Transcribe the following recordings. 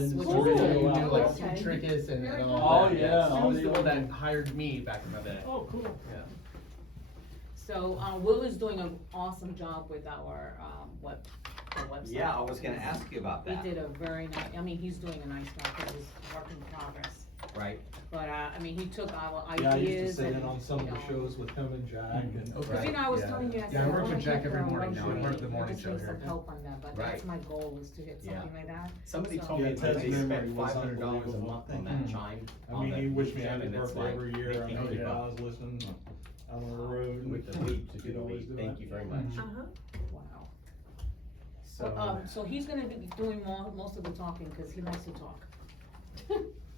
Yes, in which the is video. cool. Wow. You do like Okay. Trickus and Very all cool. that. Oh, yeah, He all was the the one old- that hired me back in the day. Oh, cool. Yeah. So, Will is doing an awesome job with our, our website. Yeah, I was gonna ask you about He that, did a very nice, I mean, he's doing a nice job, it was work in progress. right? But, I mean, he took our Yeah, I used to ideas sit and, in on some of you the know. shows with him and Jack and. Okay. Cause you know, I was Yeah. telling you, I said, Yeah, I work wanna with Jack get every the morning now. I luxury, work the morning just show need here. some help on that, but Right. that's my goal, is to hit Yeah. something like that. Somebody So- told me Yeah, that Ted's they spent memory was $500 a unbelievable. month on that Mhm. chime. I on mean, the he wished me gym, happy and it's birthday like every year. I making know a you buck guys listening out on the road. with the week to do You'd the always week. do Thank that. you very much. Uh-huh. Wow. So, So he's gonna be doing most of the talking, cause he likes to talk.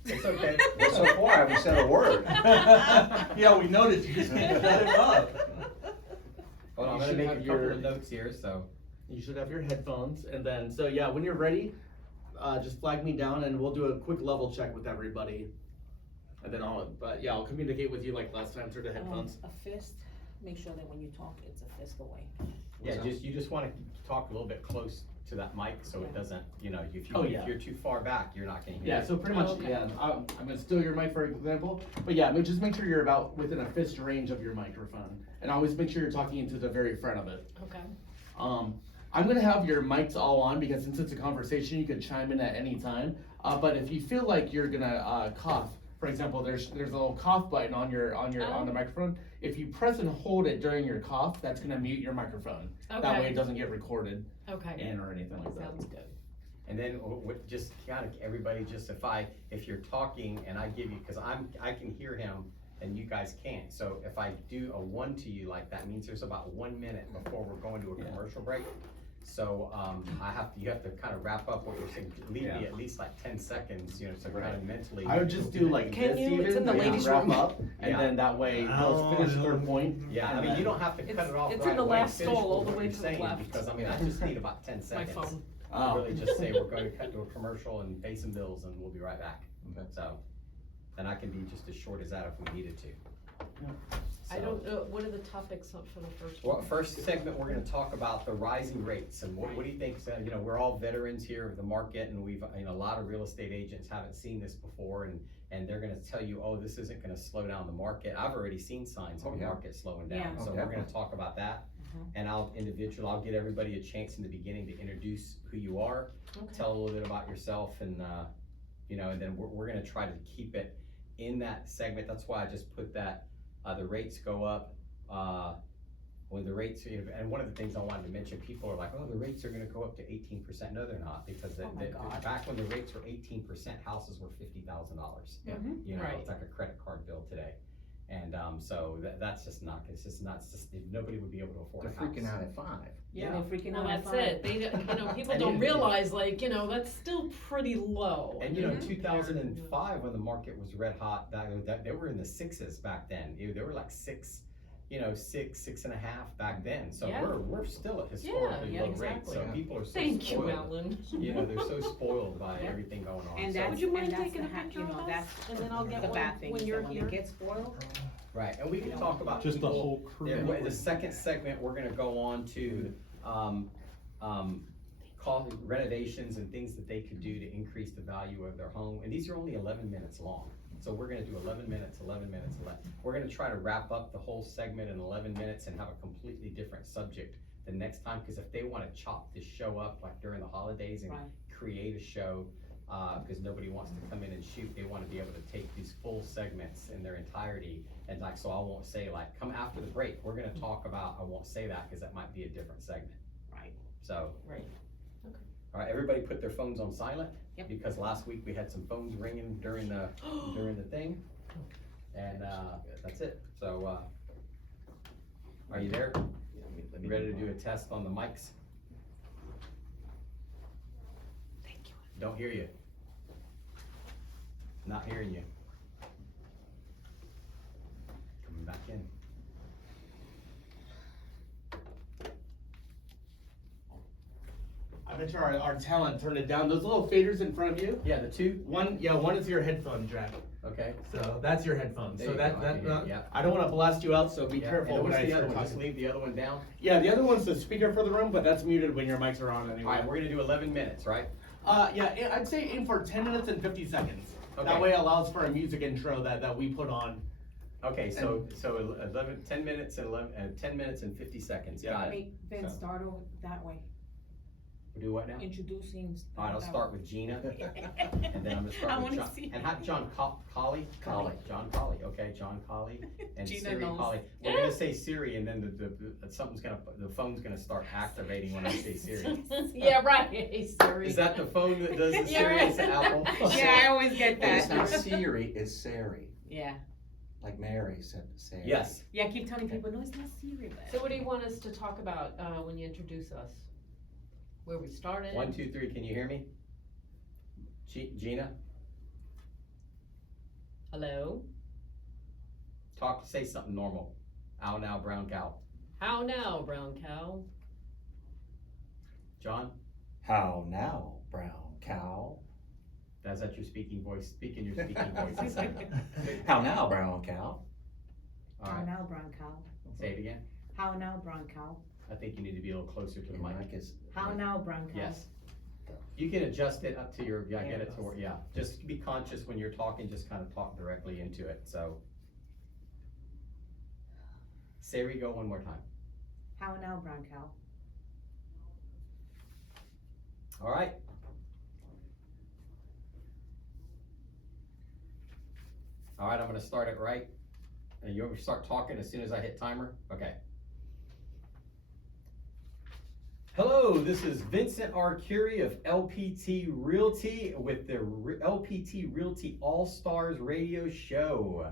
it's okay. Well, so far, I haven't said a word. Yeah, we noticed, you just can't shut him up. Hold on, I'm You gonna should make a have couple your- of notes here, so. You should have your headphones, and then, so yeah, when you're ready, just flag me down and we'll do a quick level check with everybody. And then I'll communicate with you like last time through the headphones. A fist, make sure that when you talk, it's a fist away. Yeah, you just wanna talk a little bit close to that mic, so it doesn't, Oh, yeah. if you're too far back, you're not gonna hear. Yeah, it. so pretty much, Okay. yeah, I'm gonna steal your mic for example, but yeah, just make sure you're about within a fist range of your microphone. And always make sure you're talking into the very front of it. Okay. I'm gonna have your mics all on because since it's a conversation, you can chime in at any time. But if you feel like you're gonna cough, for example, there's a little cough button on on the microphone. If you press and hold it during your cough, that's gonna mute your microphone. That way it doesn't get recorded Okay. in or anything like that. Sounds good. And then just kinda, everybody, just if you're talking and I give you, cause I can hear him and you guys can't. So if I do a 1 to you like that, means there's about 1 minute before we're going to a commercial break. So, you have to kind of wrap up what you're saying, leave me at least like 10 seconds, so kind of mentally. I would just do like Can this you? It's in the and ladies' wrap room. up, and Yeah. then that way they'll finish their point. Yeah, I mean, you don't have to cut it off It's right in the away, last finish stall, all what the way you're to the saying, left. because I mean, I just need about 10 seconds. phone. Oh. Really just say, we're going to cut to a commercial and pay some bills and we'll be right back. Okay. So, and I can be just as short as that if we needed to. I So- don't know, what are the topics up for the first Well, one? first segment, we're gonna talk about the rising rates, and what do you think, we're all veterans here of the market, and we've, a lot of real estate agents haven't seen this before, and they're gonna tell you, oh, this isn't gonna slow down the market. I've already seen signs of the market slowing down, Yeah. so we're gonna talk about that. And I'll get everybody a chance in the beginning to introduce who you are, Okay. tell a little bit about yourself, and, and then we're gonna try to keep it in that segment. That's why I just put that, the rates go up, when the rates, and one of the things I wanted to mention, people are like, oh, the rates are gonna go up to 18%. No, they're not, because Oh my God. back when the rates were 18%, houses were $50,000. Right. It's like a credit card bill today. And, so that's just not, nobody would be able to afford a They're house. freaking out at 5. Yeah, they're freaking Well, out. that's on it, they, people And don't even- realize, like, that's still pretty low. And Mm-hmm. 2005, when the market was red hot, they were in the sixes back then. They were like 6, 6.5 back then. So Yeah. we're still at historically Yeah, low rates. exactly. So people are so Thank you, spoiled. Alan. They're so spoiled by Yeah. everything going on. And So- that's, Would you mind and that's taking the a ha- picture you know, of us? that's And then I'll get the one bad thing, when is you're that when here. it gets spoiled, right, and we can talk about Just the people- whole crew. Yeah, the second segment, we're gonna go on to, renovations and things that they could do to increase the value of their home, and these are only 11 minutes long. So we're gonna do 11 minutes. We're gonna try to wrap up the whole segment in 11 minutes and have a completely different subject the next time, because if they wanna chop this show up like during the holidays and Right. create a show, because nobody wants to come in and shoot, they wanna be able to take these full segments in their entirety. And like, so I won't say like, come after the break, we're gonna talk about, I won't say that, because that might be a different segment. right? So. Right. All right, everybody put their phones on silent. Yep. Because last week we had some phones ringing during the thing. And, that's it. So, are you there? Let me Ready to do a test on the mics? Thank you. Don't hear you. Not hearing you. Coming back in. I bet you our talent turned it down. Those little faders in front of you. Yeah, the two? One is your headphone jack. Okay. So that's your headphone. There So you that go, I can hear you, yeah. I don't want to blast you out, so be Yeah, careful and when what's I the other start one? Just talking. leave the other one down? Yeah, the other one's the speaker for the room, but that's muted when your mics are on anyway. All right, we're gonna do 11 minutes, right? Yeah, I'd say aim for 10 minutes and 50 seconds. Okay. That way it allows for a music intro that we put on. Okay, so 10 minutes and 10 minutes and 50 seconds, got it. Wait, Vince, So- start over that way, Do what now? introducing. Alright, I'll that start way. with Gina, and then I'm gonna start I with wanna John. see. And how, John Colley? John Colley, okay, John Colley, and Gina Siri knows. Colley. We're gonna say Siri, and then the phone's gonna start activating when I say Siri. Yeah, right, hey, Siri. Is that the phone that does the Yeah, Siri, right. is it Apple? Yeah, I always get And it's not that. Siri, it's Sari, Yeah, like Mary said, Sari. Yes, yeah, I keep telling people, no, it's not Siri, but. So what do you want us to talk about, when you introduce us? Where we started? 1, 2, 3, can you hear me? Gina, Hello? say something normal. Ow now, brown cow. How now, brown cow? John, How now, brown cow? is that your speaking voice? Speak in your speaking voice a second. How now, brown cow? All How right, now, brown cow? say it again. How now, brown cow? I think you need to be a little closer to the Your mic. mic is. How now, brown cow? Yes. You can adjust it up to your, yeah, There get it it to goes. where, yeah. Just be conscious when you're talking, just kind of talk directly into it, so. Siri, go one more time. How now, brown cow? All right. All right, I'm gonna start it right. And you ever start talking as soon as I hit timer? Okay. Hello, this is Vincent R. Curie of LPT Realty with the LPT Realty All-Stars Radio Show.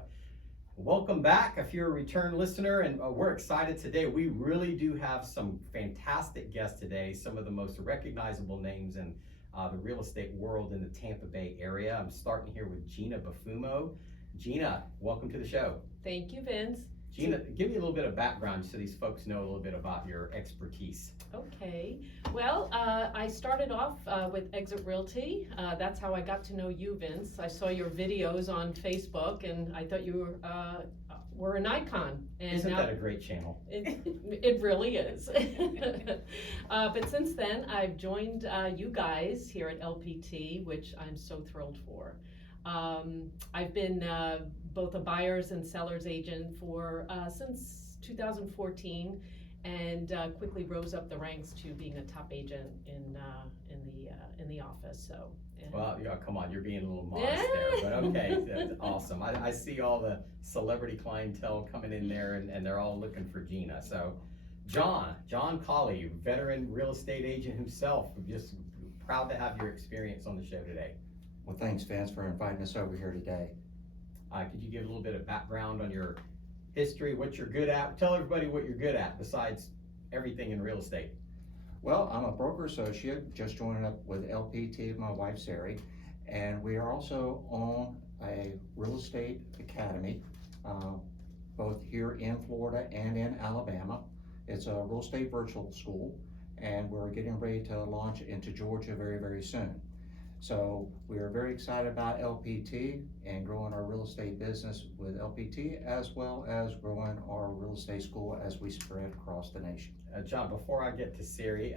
Welcome back if you're a return listener, and we're excited today. We really do have some fantastic guests today, some of the most recognizable names in the real estate world in the Tampa Bay area. I'm starting here with Gina Bufumo. Gina, welcome to the show. Thank you, Vince. Gina, give me a little bit of background so these folks know a little bit about your expertise. Okay, well, I started off with Exit Realty. That's how I got to know you, Vince. I saw your videos on Facebook, and I thought you were an icon. And Isn't now that a great channel? it really is. But since then, I've joined you guys here at LPT, which I'm so thrilled for. I've been both a buyer's and seller's agent for since 2014, and quickly rose up the ranks to being a top agent in the office. So. And Well, yeah, come on, you're being a little modest there, but okay, that's awesome. I see all the celebrity clientele coming in there, and they're all looking for Gina. So, John Colley, veteran real estate agent himself, just proud to have your experience on the show today. Well, thanks, Vince, for inviting us over here today. Could you give a little bit of background on your history, what you're good at? Tell everybody what you're good at besides everything in real estate. Well, I'm a broker associate, just joining up with LPT, my wife, Sari, and we are also on a real estate academy, both here in Florida and in Alabama. It's a real estate virtual school, and we're getting ready to launch into Georgia very, very soon. So we are very excited about LPT and growing our real estate business with LPT, as well as growing our real estate school as we spread across the nation. John, before I get to Siri,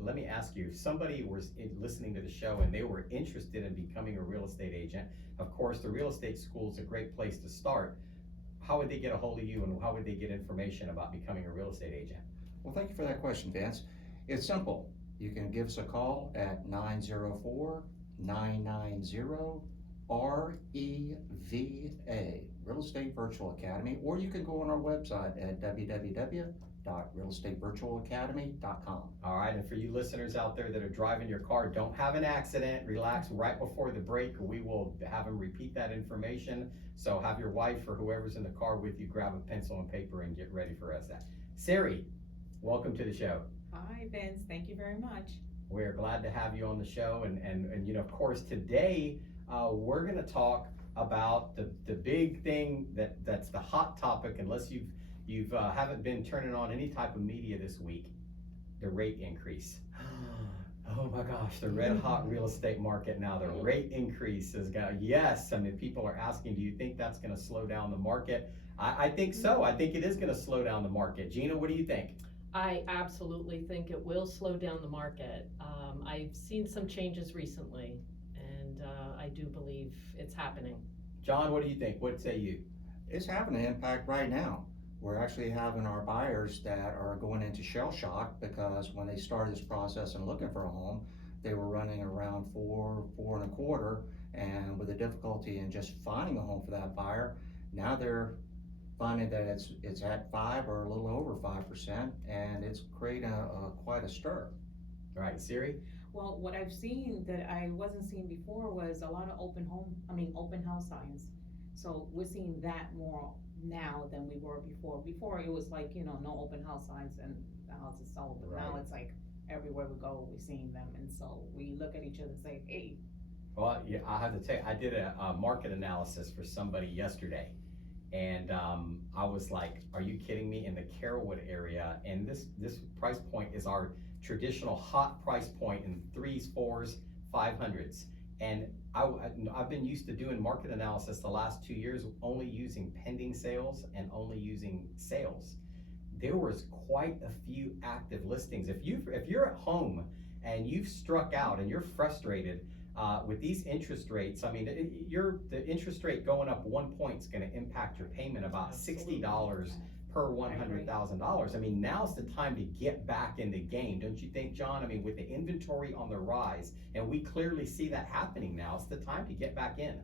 let me ask you, if somebody was listening to the show and they were interested in becoming a real estate agent, of course, the real estate school is a great place to start. How would they get a hold of you, and how would they get information about becoming a real estate agent? Well, thank you for that question, Vince. It's simple. You can give us a call at 904-990-REVA, Real Estate Virtual Academy, or you can go on our website at www.realestatevirtualacademy.com. All right, and for you listeners out there that are driving your car, don't have an accident, relax right before the break. We will have them repeat that information. So have your wife or whoever's in the car with you grab a pencil and paper and get ready for us. Siri, welcome to the show. Hi, Vince, thank you very much. We're glad to have you on the show, and you know, of course, today we're going to talk about the big thing that's the hot topic, unless you've haven't been turning on any type of media this week, the rate increase. Oh my gosh, the red hot real estate market now. The rate increase is going. Yes, I mean, people are asking, do you think that's going to slow down the market? I think so. I think it is going to slow down the market. Gina, what do you think? I absolutely think it will slow down the market. I've seen some changes recently, and I do believe it's happening. John, what do you think? What say you? It's having an impact right now. We're actually having our buyers that are going into shell shock because when they started this process and looking for a home, they were running around 4.25, and with the difficulty in just finding a home for that buyer, now they're finding that it's at 5 or a little over 5%, and it's creating quite a stir. All right, Siri? Well, what I've seen that I wasn't seeing before was a lot of open house signs. So we're seeing that more now than we were before. Before it was like, no open house signs and the house is sold, but now Right. it's like everywhere we go, we're seeing them, and so we look at each other and say, hey. Well, yeah, I have to tell you, I did a market analysis for somebody yesterday. And I was like, are you kidding me? In the Carrollwood area, and this price point is our traditional hot price point in 3s, 4s, 500s. And I've been used to doing market analysis the last 2 years, only using pending sales and only using sales. There was quite a few active listings. If you're at home and you've struck out and you're frustrated with these interest rates, I mean, the interest rate going up 1 point is going to impact your payment about $60 per $100,000. I mean, now's the time to get back in the game, don't you think, John? I mean, with the inventory on the rise, and we clearly see that happening now, it's the time to get back in.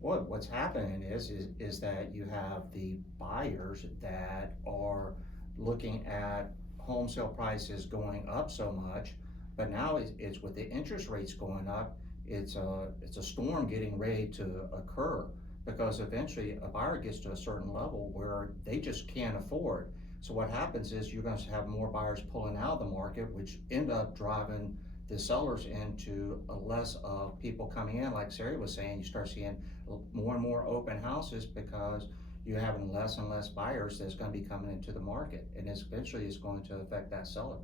What's happening is that you have the buyers that are looking at home sale prices going up so much, but now it's with the interest rates going up, it's a storm getting ready to occur, because eventually a buyer gets to a certain level where they just can't afford. So what happens is you're going to have more buyers pulling out of the market, which end up driving the sellers into a less of people coming in. Like Sari was saying, you start seeing more and more open houses because you're having less and less buyers that's going to be coming into the market, and eventually it's going to affect that seller.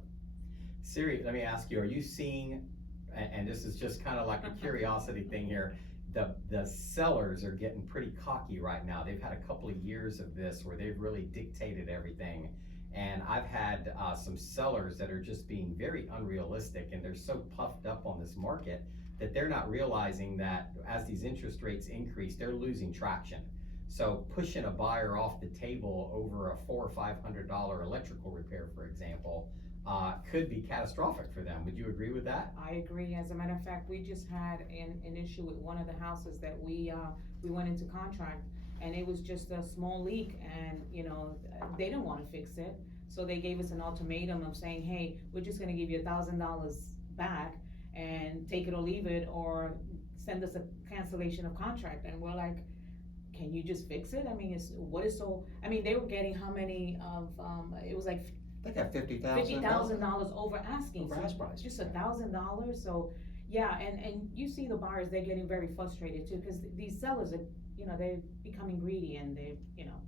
Siri, let me ask you, are you seeing, and this is just kind of like a curiosity thing here, the sellers are getting pretty cocky right now. They've had a couple of years of this where they've really dictated everything. And I've had some sellers that are just being very unrealistic, and they're so puffed up on this market that they're not realizing that as these interest rates increase, they're losing traction. So pushing a buyer off the table over a $400 or $500 electrical repair, for example, could be catastrophic for them. Would you agree with that? I agree. As a matter of fact, we just had an issue with one of the houses that we went into contract, and it was just a small leak, and they didn't want to fix it. So they gave us an ultimatum of saying, hey, we're just gonna give you $1,000 back and take it or leave it, or send us a cancellation of contract. And we're like, can you just fix it? I mean, they were getting how many of, it was like They got $50,000 over asking. Over ask price. Just $1,000, so, yeah, and you see the buyers, they're getting very frustrated too, because these sellers are, they're becoming greedy, and they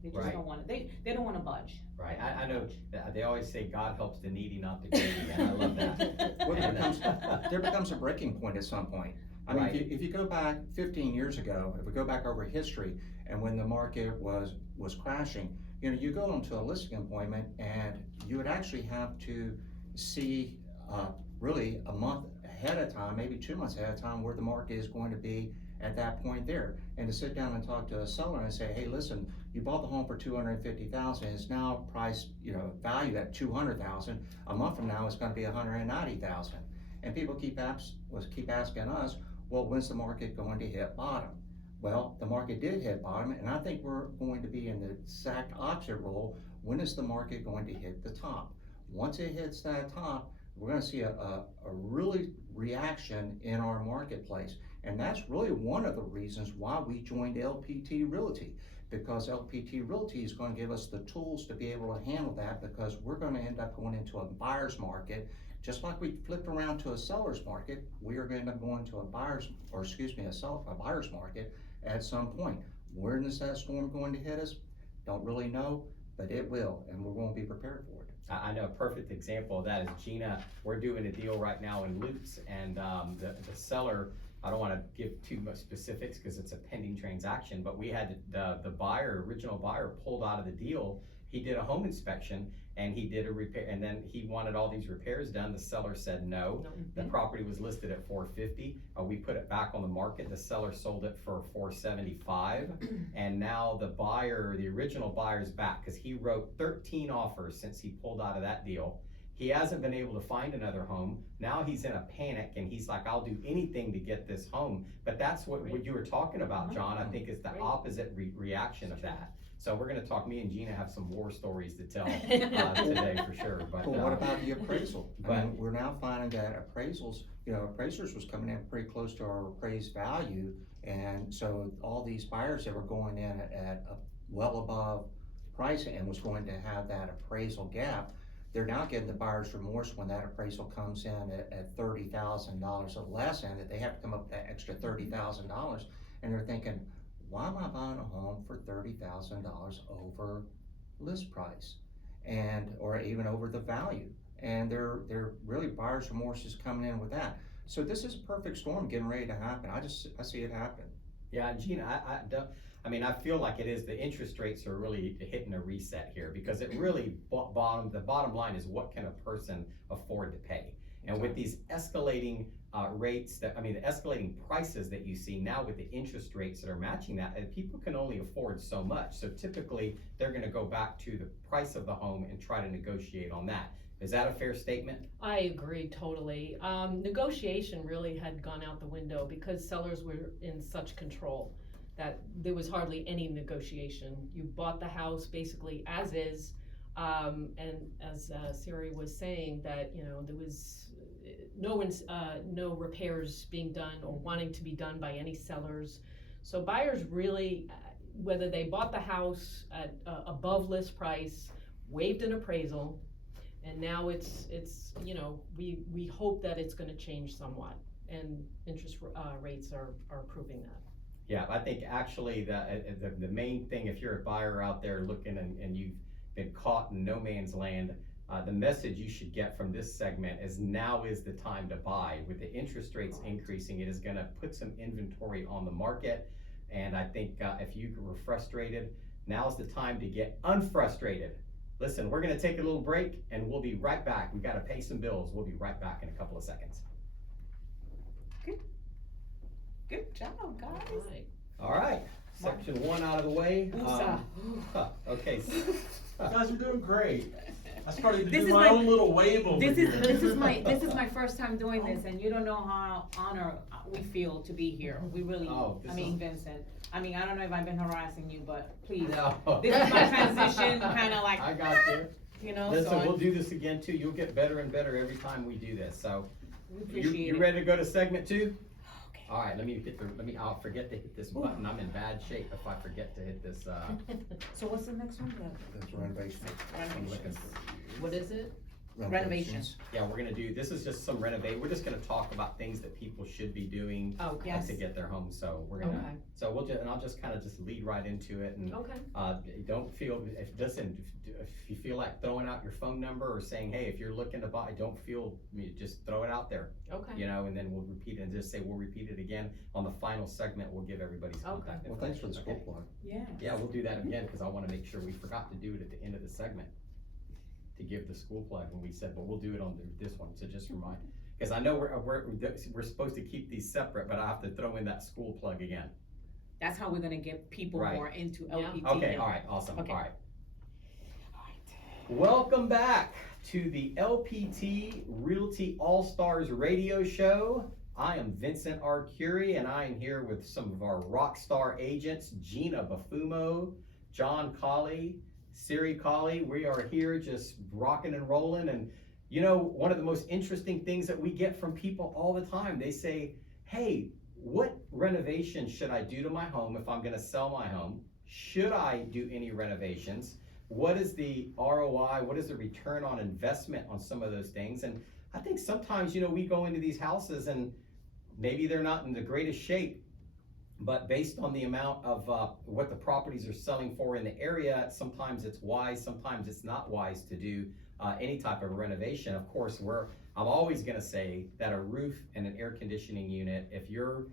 just Right. don't want to, they don't want to budge. Right, I know, they always say God helps the needy, not the greedy, and I love that. Well, And, there becomes a breaking point at some point. I mean, Right. if you go back 15 years ago, if we go back over history, and when the market was crashing, you go into a listing appointment, and you would actually have to see really a month ahead of time, maybe 2 months ahead of time, where the market is going to be at that point there. And to sit down and talk to a seller and say, hey, listen, you bought the home for $250,000, it's now priced, valued at $200,000. A month from now, it's going to be $190,000. And people keep asking us, well, when's the market going to hit bottom? Well, the market did hit bottom, and I think we're going to be in the exact opposite role. When is the market going to hit the top? Once it hits that top, we're going to see a really reaction in our marketplace. And that's really one of the reasons why we joined LPT Realty, because LPT Realty is going to give us the tools to be able to handle that, because we're going to end up going into a buyer's market. Just like we flipped around to a seller's market, we are going to go into a buyer's market at some point. When is that storm going to hit us? Don't really know, but it will, and we're going to be prepared for it. I know a perfect example of that is Gina. We're doing a deal right now in Lutz, and the seller, I don't want to give too much specifics because it's a pending transaction, but we had the original buyer pulled out of the deal. he did a home inspection and he did a repair, and then he wanted all these repairs done. The seller said no. The property was listed at $450. We put it back on the market. The seller sold it for $475. And now the buyer, the original buyer's back, because he wrote 13 offers since he pulled out of that deal. He hasn't been able to find another home. Now he's in a panic and he's like, I'll do anything to get this home. But that's what you were talking about, John. I think it's the opposite reaction of that. So we're gonna talk, me and Gina have some war stories to tell today for sure, but. Well, what about the appraisal? I but- mean, we're now finding that appraisals, appraisers was coming in pretty close to our appraised value. And so all these buyers that were going in at well above price and was going to have that appraisal gap, they're now getting the buyer's remorse when that appraisal comes in at $30,000 or less, and that they have to come up with that extra $30,000. And they're thinking, why am I buying a home for $30,000 over list price? Or even over the value? And they're really buyer's remorse is coming in with that. So this is a perfect storm getting ready to happen. I see it happen. Yeah, Gina, I feel like it is, the interest rates are really hitting a reset here, because it really, the bottom line is, what can a person afford to pay? And with these escalating rates the escalating prices that you see now with the interest rates that are matching that, people can only afford so much. So typically, they're gonna go back to the price of the home and try to negotiate on that. Is that a fair statement? I agree totally. Negotiation really had gone out the window because sellers were in such control that there was hardly any negotiation. You bought the house basically as is, and as Siri was saying, that there was no repairs being done or wanting to be done by any sellers. So buyers really, whether they bought the house at above list price, waived an appraisal, and now it's we hope that it's going to change somewhat, and interest rates are proving that. Yeah, I think actually the main thing, if you're a buyer out there looking and you've been caught in no man's land, the message you should get from this segment is now is the time to buy. With the interest rates increasing, it is gonna put some inventory on the market. And I think if you were frustrated, now's the time to get unfrustrated. Listen, we're gonna take a little break and we'll be right back. We gotta pay some bills. We'll be right back in a couple of seconds. Good job, guys. Right. All right, section 1 out of the way. Okay. You guys are doing great. I started to This do is my my- own little wave over This here. is my first time doing this, and you don't know how honored we feel to be here. We really, Oh, Vincent. I don't know if I've been harassing you, but please. No. This is my transition, kinda like, I got you. Listen, so we'll do this again too. You'll get better and better every time we do this. So, we appreciate you it. ready to go to segment 2? Okay. All right, I'll forget to hit this button. I'm in bad shape if I forget to hit this, So what's the next one? That's renovation. I'm looking. What is it? Renovations. Yeah, we're gonna do, this is just some we're just gonna talk about things that people should be doing Okay. Yes. to get their home. So we're gonna, Okay. so I'll just kind of just lead right into it, and Okay. don't feel, if you feel like throwing out your phone number or saying, hey, if you're looking to buy, just throw it out there, Okay. and then we'll repeat it, and just say, we'll repeat it again. On the final segment, we'll give everybody's contact Well, thanks for the information. school plug. Yeah. Yeah, we'll do that again, because I wanna make sure we forgot to do it at the end of the segment, to give the school plug when we said, but we'll do it on this one, so just remind. Because I know we're supposed to keep these separate, but I have to throw in that school plug again. That's how we're gonna get people Right. more into Yeah. LPT. Okay, all right, awesome, all Okay. right. Welcome back to the LPT Realty All-Stars radio show. I am Vincent R. Curie, and I am here with some of our rock star agents, Gina Bafumo, John Colley, Siri Colley. We are here just rocking and rolling. And one of the most interesting things that we get from people all the time, they say, hey, what renovation should I do to my home if I'm gonna sell my home? Should I do any renovations? What is the ROI? What is the return on investment on some of those things? And I think sometimes, we go into these houses and maybe they're not in the greatest shape, but based on the amount of what the properties are selling for in the area, sometimes it's wise, sometimes it's not wise to do any type of renovation. Of course, I'm always gonna say that a roof and an air conditioning unit, if your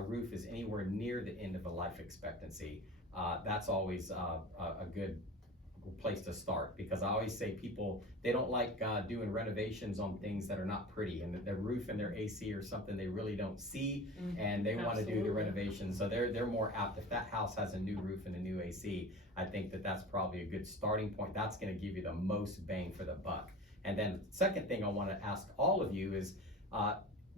roof is anywhere near the end of a life expectancy, that's always a good place to start, because I always say people, they don't like doing renovations on things that are not pretty, and the roof and their AC or something they really don't see, and they want to do the Absolutely. renovation, so they're more apt. If that house has a new roof and a new AC, I think that that's probably a good starting point. That's going to give you the most bang for the buck. And then second thing I want to ask all of you is,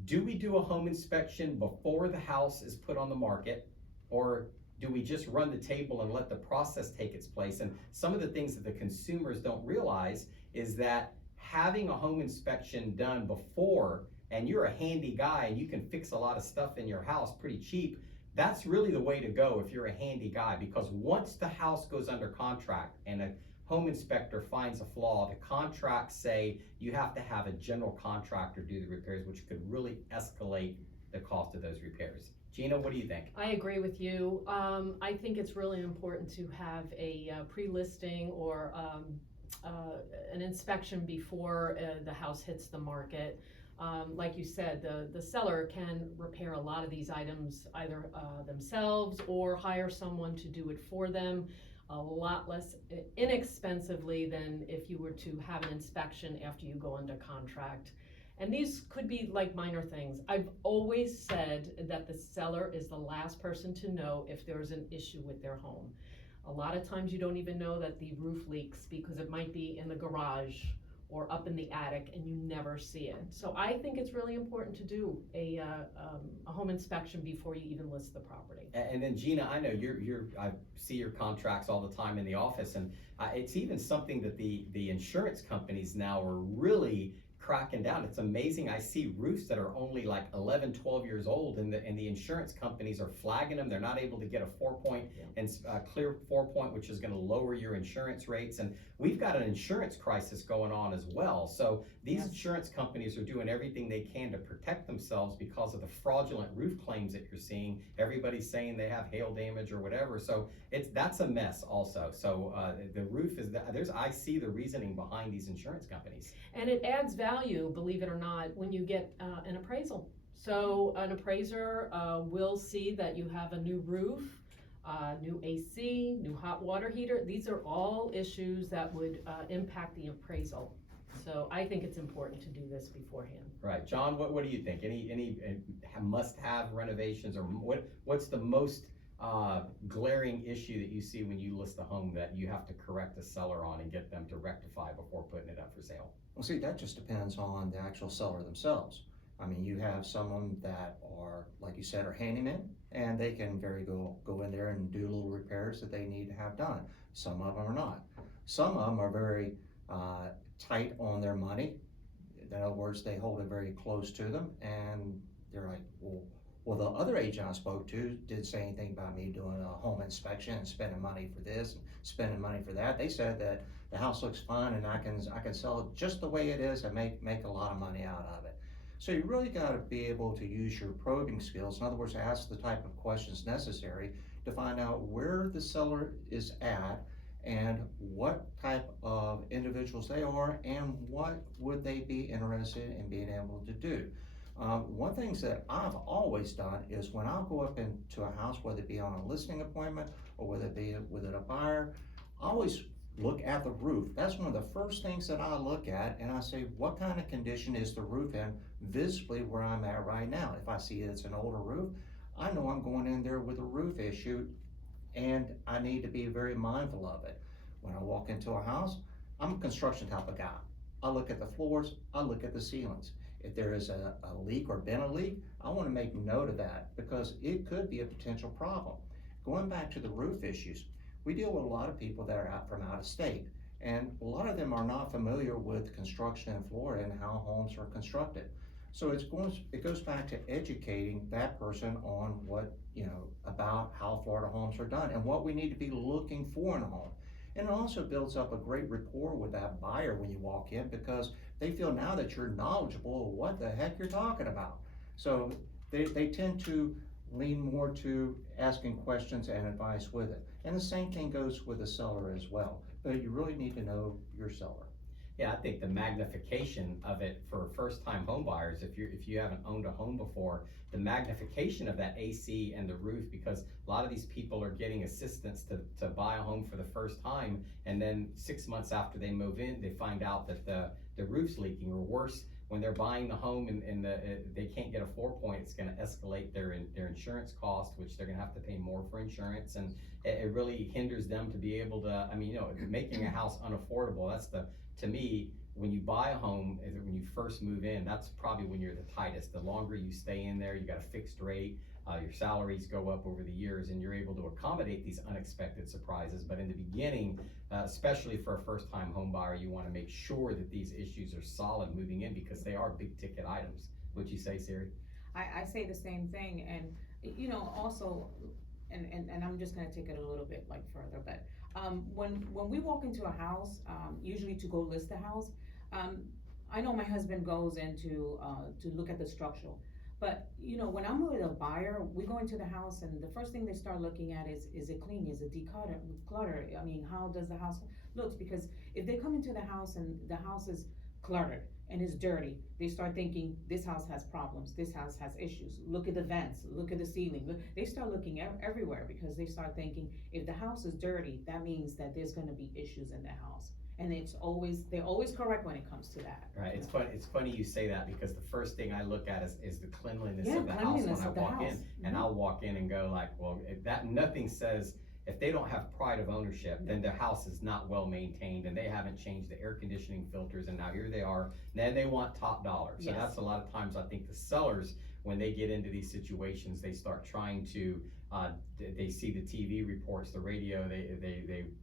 do we do a home inspection before the house is put on the market, or do we just run the table and let the process take its place? And some of the things that the consumers don't realize is that having a home inspection done before, and you're a handy guy and you can fix a lot of stuff in your house pretty cheap, that's really the way to go if you're a handy guy, because once the house goes under contract and a home inspector finds a flaw, the contracts say you have to have a general contractor do the repairs, which could really escalate the cost of those repairs. Gina, what do you think? I agree with you. I think it's really important to have a pre-listing or an inspection before the house hits the market. Like you said, the seller can repair a lot of these items either themselves or hire someone to do it for them, a lot less inexpensively than if you were to have an inspection after you go under contract. And these could be like minor things. I've always said that the seller is the last person to know if there's an issue with their home. A lot of times you don't even know that the roof leaks because it might be in the garage or up in the attic and you never see it. So I think it's really important to do a home inspection before you even list the property. And then Gina, I know I see your contracts all the time in the office, and it's even something that the insurance companies now are really cracking down. It's amazing. I see roofs that are only like 11, 12 years old, and the insurance companies are flagging them. They're not able to get a 4-point and clear 4-point, which is going to lower your insurance rates. And we've got an insurance crisis going on as well. So these insurance companies are doing everything they can to protect themselves because of the fraudulent roof claims that you're seeing. Everybody's saying they have hail damage or whatever. So that's a mess also. So the roof is I see the reasoning behind these insurance companies. And it adds value, believe it or not, when you get an appraisal. So an appraiser will see that you have a new roof, new AC, new hot water heater. These are all issues that would impact the appraisal. So I think it's important to do this beforehand. Right, John, what do you think? Any must-have renovations, or what's the most glaring issue that you see when you list a home that you have to correct the seller on and get them to rectify before putting it up for sale? Well, see, that just depends on the actual seller themselves. I mean, you have someone that are, like you said, are handymen, and they can go in there and do little repairs that they need to have done. Some of them are not. Some of them are very tight on their money. In other words, they hold it very close to them, and they're like, well, the other agent I spoke to didn't say anything about me doing a home inspection and spending money for this and spending money for that. They said that the house looks fine and I can sell it just the way it is and make a lot of money out of it. So you really got to be able to use your probing skills. In other words, ask the type of questions necessary to find out where the seller is at and what type of individuals they are and what would they be interested in being able to do. One thing that I've always done is when I'll go up into a house, whether it be on a listing appointment or whether it be with a buyer, I always look at the roof. That's one of the first things that I look at, and I say, what kind of condition is the roof in visibly where I'm at right now? If I see it's an older roof, I know I'm going in there with a roof issue, and I need to be very mindful of it. When I walk into a house, I'm a construction type of guy. I look at the floors, I look at the ceilings. If there is a leak or been a leak, I want to make note of that because it could be a potential problem. Going back to the roof issues, we deal with a lot of people that are from out of state, and a lot of them are not familiar with construction in Florida and how homes are constructed. So it goes back to educating that person on about how Florida homes are done and what we need to be looking for in a home. And it also builds up a great rapport with that buyer when you walk in because they feel now that you're knowledgeable of what the heck you're talking about. So they tend to lean more to asking questions and advice with it. And the same thing goes with the seller as well. But you really need to know your seller. Yeah, I think the magnification of it for first-time home buyers, if you haven't owned a home before, the magnification of that AC and the roof, because a lot of these people are getting assistance to buy a home for the first time, and then 6 months after they move in, they find out that the roof's leaking, or worse, when they're buying the home and they can't get a 4-point, it's gonna escalate their insurance cost, which they're gonna have to pay more for insurance, and it really hinders them to be able to, I mean, you know, making a house unaffordable, to me, when you buy a home, when you first move in, that's probably when you're the tightest. The longer you stay in there, you got a fixed rate, your salaries go up over the years, and you're able to accommodate these unexpected surprises. But in the beginning, especially for a first-time home buyer, you wanna make sure that these issues are solid moving in, because they are big ticket items. What'd you say, Siri? I say the same thing, and, you know, also, and I'm just gonna take it a little bit like further, but, when we walk into a house, usually to go list the house, I know my husband goes into, to look at the structural, but, you know, when I'm with a buyer, we go into the house and the first thing they start looking at is it clean, is it decluttered, I mean, how does the house looks, because if they come into the house and the house is cluttered and it's dirty, they start thinking, this house has problems, this house has issues, look at the vents, look at the ceiling, they start looking everywhere, because they start thinking, if the house is dirty, that means that there's gonna be issues in the house. And they're always correct when it comes to that. Right, it's funny you say that, because the first thing I look at is the cleanliness Yeah, of the house cleanliness when I of the walk in. house. And I'll walk in and go like, well, nothing says, if they don't have pride of ownership, then their house is not well maintained, and they haven't changed the air conditioning filters, and now here they are, then they want top dollar. So Yes. that's a lot of times, I think the sellers, when they get into these situations, they start trying to, they see the TV reports, the radio,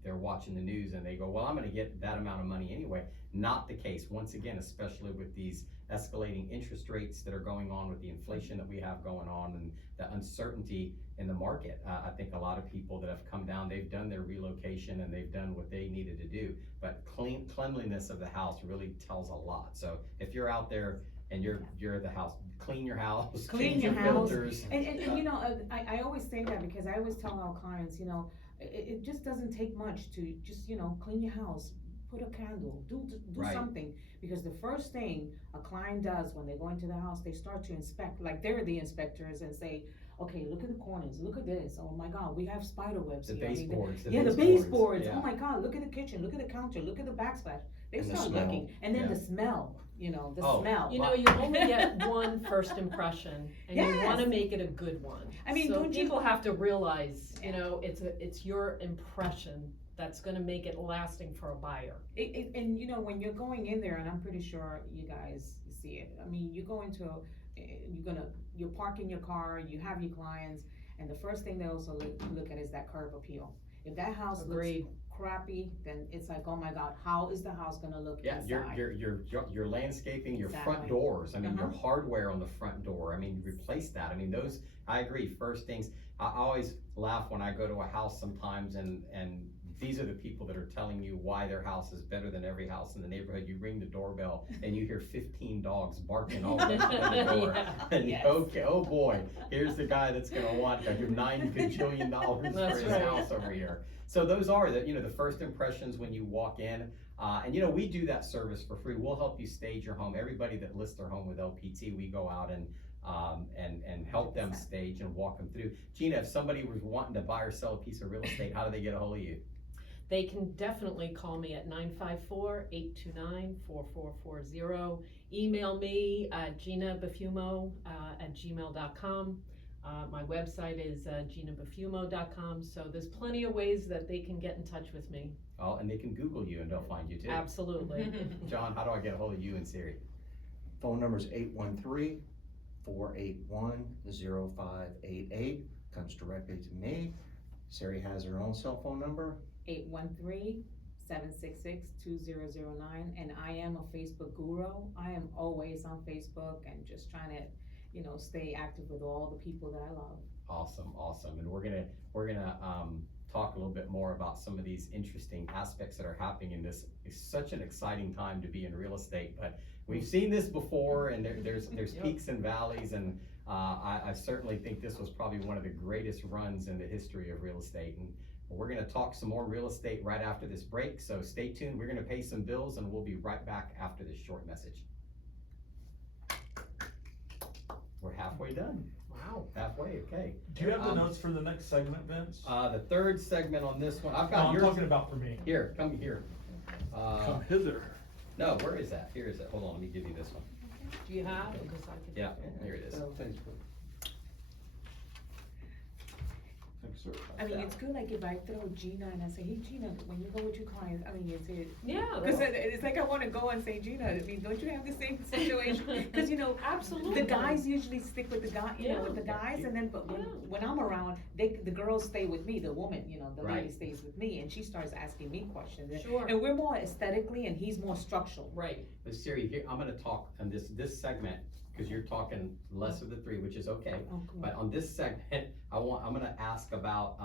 they're watching the news, and they go, well, I'm gonna get that amount of money anyway. Not the case, once again, especially with these escalating interest rates that are going on, with the inflation that we have going on, and the uncertainty in the market. I think a lot of people that have come down, they've done their relocation and they've done what they needed to do, but cleanliness of the house really tells a lot. So if you're out there and you're at the house, clean your house, Clean change your your house. filters. And you know, I always say that, because I always tell our clients, you know, it just doesn't take much to just, you know, clean your house, put a candle, do Right. something, because the first thing a client does when they go into the house, they start to inspect, like they're the inspectors, and say, okay, look at the corners, look at this, oh my God, we have spider webs The here. I mean, baseboards. the baseboards, yeah. oh my God, look at the kitchen, look at the counter, look at the backsplash. They And the start smell. looking, and then Yeah. the smell, you know, the Oh, smell. You know, you only get one first impression, and you wanna Yes. make it a good one. I mean, So don't you- people have to realize, you Yeah. know, it's your impression that's gonna make it lasting for a buyer. And you know, when you're going in there, and I'm pretty sure you guys see it, I mean, you go into, you're parking your car, you have your clients, and the first thing they also look at is that curb appeal. If that house looks Agreed. crappy, then it's like, oh my God, how is the house gonna look Yeah, inside? your landscaping, your front Exactly. doors, I mean, your Uh-huh. hardware on the front door, I mean, replace that, I mean, those, I agree, first things, I always laugh when I go to a house sometimes, and these are the people that are telling you why their house is better than every house in the neighborhood. You ring the doorbell and you hear 15 dogs barking all over the door. Yeah. And Yes. okay, oh boy, here's the guy that's gonna want like $9 gajillion for That's his right. house over here. So those are the first impressions when you walk in. And we do that service for free. We'll help you stage your home. Everybody that lists their home with LPT, we go out and help them 100%. stage and walk them through. Gina, if somebody was wanting to buy or sell a piece of real estate, how do they get a hold of you? They can definitely call me at 954-829-4440. Email me at ginabufumo@gmail.com. My website is ginabufumo.com, so there's plenty of ways that they can get in touch with me. Oh, and they can Google you and they'll find you too. Absolutely. John, how do I get a hold of you and Siri? Phone number is 813-481-0588, comes directly to me. Sari has her own cell phone number. 813-766-2009, and I am a Facebook guru. I am always on Facebook and just trying to, stay active with all the people that I love. Awesome. And we're gonna talk a little bit more about some of these interesting aspects that are happening in this. It's such an exciting time to be in real estate, but we've seen this before, and there's Yep. peaks and valleys, and I certainly think this was probably one of the greatest runs in the history of real estate. And We're gonna talk some more real estate right after this break, so stay tuned. We're gonna pay some bills and we'll be right back after this short message. We're halfway done. Wow. Halfway, okay. Do you have the Um, notes for the next segment, Vince? The third segment on this one, I've No, got I'm yours. talking about for me. Here, come here. Come hither. No, where is that? Here is it. Hold on, let me give you this one. Do you have it? 'Cause I could- Yeah, here it is. Thanks, sir. I mean, it's good, like, if I throw Gina and I say, hey, Gina, when you go with your clients, I mean, is it? Yeah. Cause it's like I wanna go and say, Gina, I mean, don't you have the same situation? Cause you know, Absolutely. the guys usually stick with the guy, you know, with the Yeah. guys, and then, but Yeah. when I'm around, the girls stay with me, the woman, you know, the lady Right. stays with me, and she starts asking me questions. Sure. And we're more aesthetically, and he's more structural. Right. But Siri, here, I'm gonna talk on this segment, cause you're talking less of the three, which is okay. Oh, cool. But on this segment, I'm gonna ask about,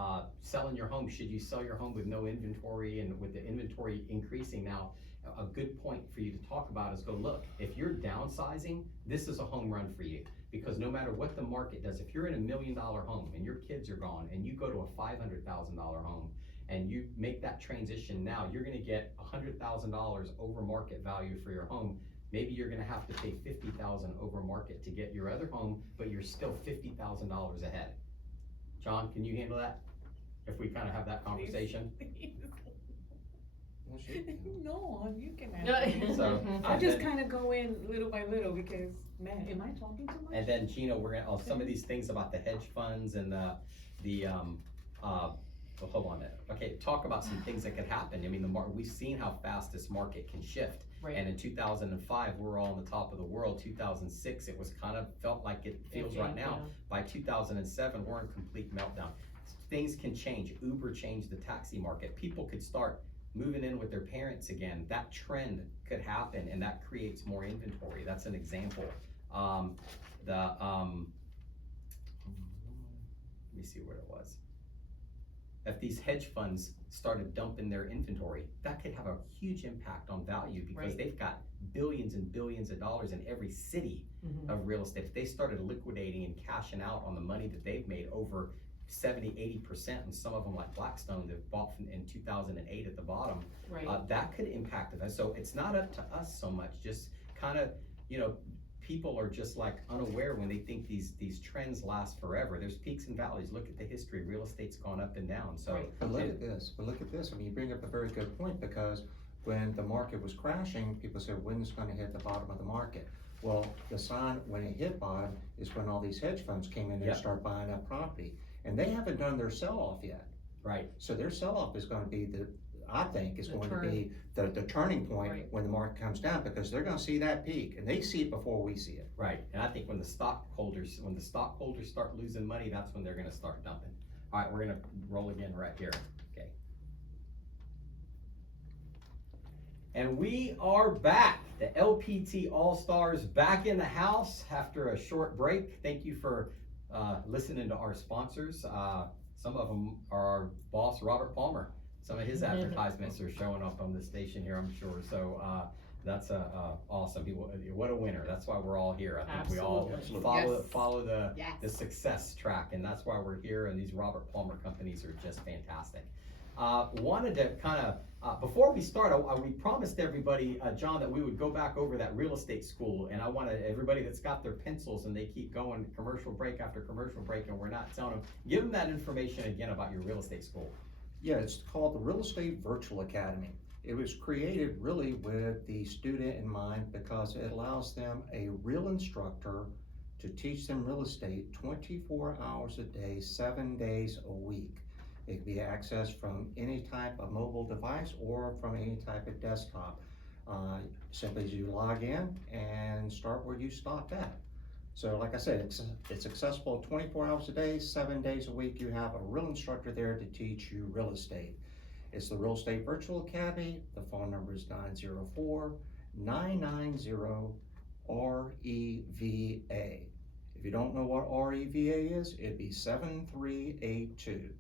selling your home. Should you sell your home with no inventory, and with the inventory increasing now? A good point for you to talk about is go, look, if you're downsizing, this is a home run for you. Because no matter what the market does, if you're in $1 million home and your kids are gone and you go to a $500,000 home and you make that transition now, you're gonna get $100,000 over market value for your home. Maybe you're gonna have to pay $50,000 over market to get your other home, but you're still $50,000 ahead. John, can you handle that? If we kind of have that conversation? No, you can ask. So, I and just then- kinda go in little by little, because, man, am I talking too much? And then Gino, we're gonna, some of these things about the hedge funds and well, hold on a minute. Okay, talk about some things that could happen. I mean, we've seen how fast this market can shift. Right. And in 2005, we were all on the top of the world. 2006, it was kind of, felt like it feels right now. Yeah. By 2007, we're in complete meltdown. Things can change. Uber changed the taxi market. People could start moving in with their parents again. That trend could happen, and that creates more inventory. That's an example. Let me see what it was. If these hedge funds started dumping their inventory, that could have a huge impact on value, because Right. they've got billions and billions of dollars in every city Mhm. of real estate. If they started liquidating and cashing out on the money that they've made, over 70-80%, and some of them like Blackstone that bought in 2008 at the bottom, Right. that could impact us. So it's not up to us so much, just kind of, you know, people are just like unaware when they think these trends last forever. There's peaks and valleys. Look at the history. Real estate's gone up and down, so. Right. But look at this, I mean, you bring up a very good point, because when the market was crashing, people said, when's it gonna hit the bottom of the market? Well, the sign when it hit bottom is when all these hedge funds came in and Yep. started buying up property. And they haven't done their sell-off yet. Right. So their sell-off is gonna be I think is The going turn. to be the turning point Right. when the market comes down, because they're gonna see that peak, and they see it before we see it. Right, and I think when the stockholders start losing money, that's when they're gonna start dumping. All right, we're gonna roll again right here, okay. And we are back, the LPT All-Stars back in the house after a short break. Thank you for listening to our sponsors. Some of them are our boss, Robert Palmer. Some of his advertisements are showing up on the station here, I'm sure, so that's awesome. What a winner. That's why we're all here. I think we all Absolutely. follow the Yes. success track, and that's why we're here, and these Robert Palmer companies are just fantastic. Wanted to kind of, before we start, we promised everybody, John, that we would go back over that real estate school, and I wanted everybody that's got their pencils and they keep going commercial break after commercial break and we're not telling them, give them that information again about your real estate school. Yeah, it's called the Real Estate Virtual Academy. It was created really with the student in mind, because it allows them a real instructor to teach them real estate 24 hours a day, 7 days a week. It can be accessed from any type of mobile device or from any type of desktop. Simply as you log in and start where you stopped at. So like I said, it's accessible 24 hours a day, 7 days a week. You have a real instructor there to teach you real estate. It's the Real Estate Virtual Academy. The phone number is 904-990-REVA. If you don't know what REVA is, it'd be 7382.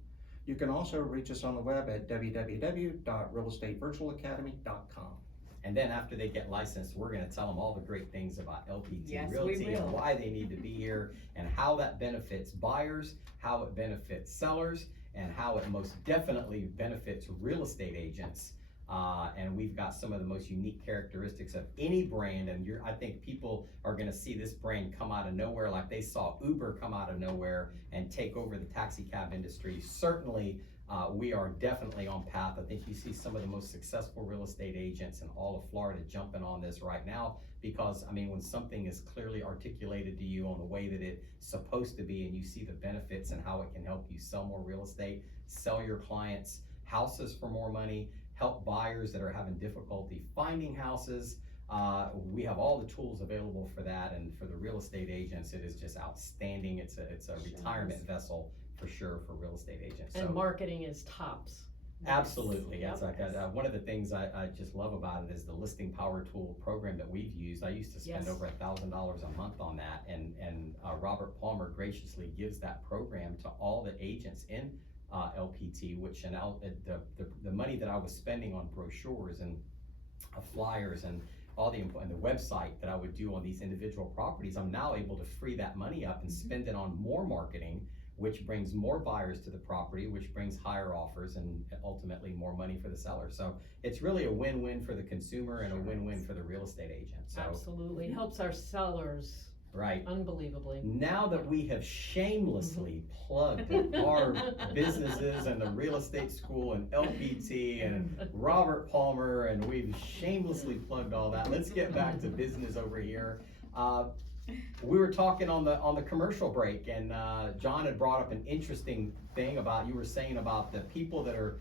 You can also reach us on the web at www.realestatevirtualacademy.com. And then after they get licensed, we're gonna tell them all the great things about LPT Yes, we Realty and will. why they need to be here, and how that benefits buyers, how it benefits sellers, and how it most definitely benefits real estate agents. And we've got some of the most unique characteristics of any brand, and I think people are gonna see this brand come out of nowhere like they saw Uber come out of nowhere and take over the taxi cab industry. Certainly, we are definitely on path. I think you see some of the most successful real estate agents in all of Florida jumping on this right now, because I mean, when something is clearly articulated to you on the way that it's supposed to be, and you see the benefits and how it can help you sell more real estate, sell your clients houses for more money, help buyers that are having difficulty finding houses. We have all the tools available for that, and for the real estate agents, it is just outstanding. It's a retirement vessel for sure for real estate agents. And So marketing is tops. absolutely, it's Yep. like one of the things I just love about it is the listing power tool program that we've used. I used to spend Yes. over $1,000 a month on that, and Robert Palmer graciously gives that program to all the agents in LPT, which the money that I was spending on brochures and flyers and all and the website that I would do on these individual properties, I'm now able to free that money up and spend it on more marketing, which brings more buyers to the property, which brings higher offers and ultimately more money for the seller. So it's really a win-win for the consumer and a win-win for the real estate agent. So, Absolutely, it helps our sellers right. unbelievably. Now that we have shamelessly plugged our businesses and the real estate school and LPT and Robert Palmer, and we've shamelessly plugged all that, let's get back to business over here. We were talking on the commercial break, and John had brought up an interesting thing about, you were saying about the people that are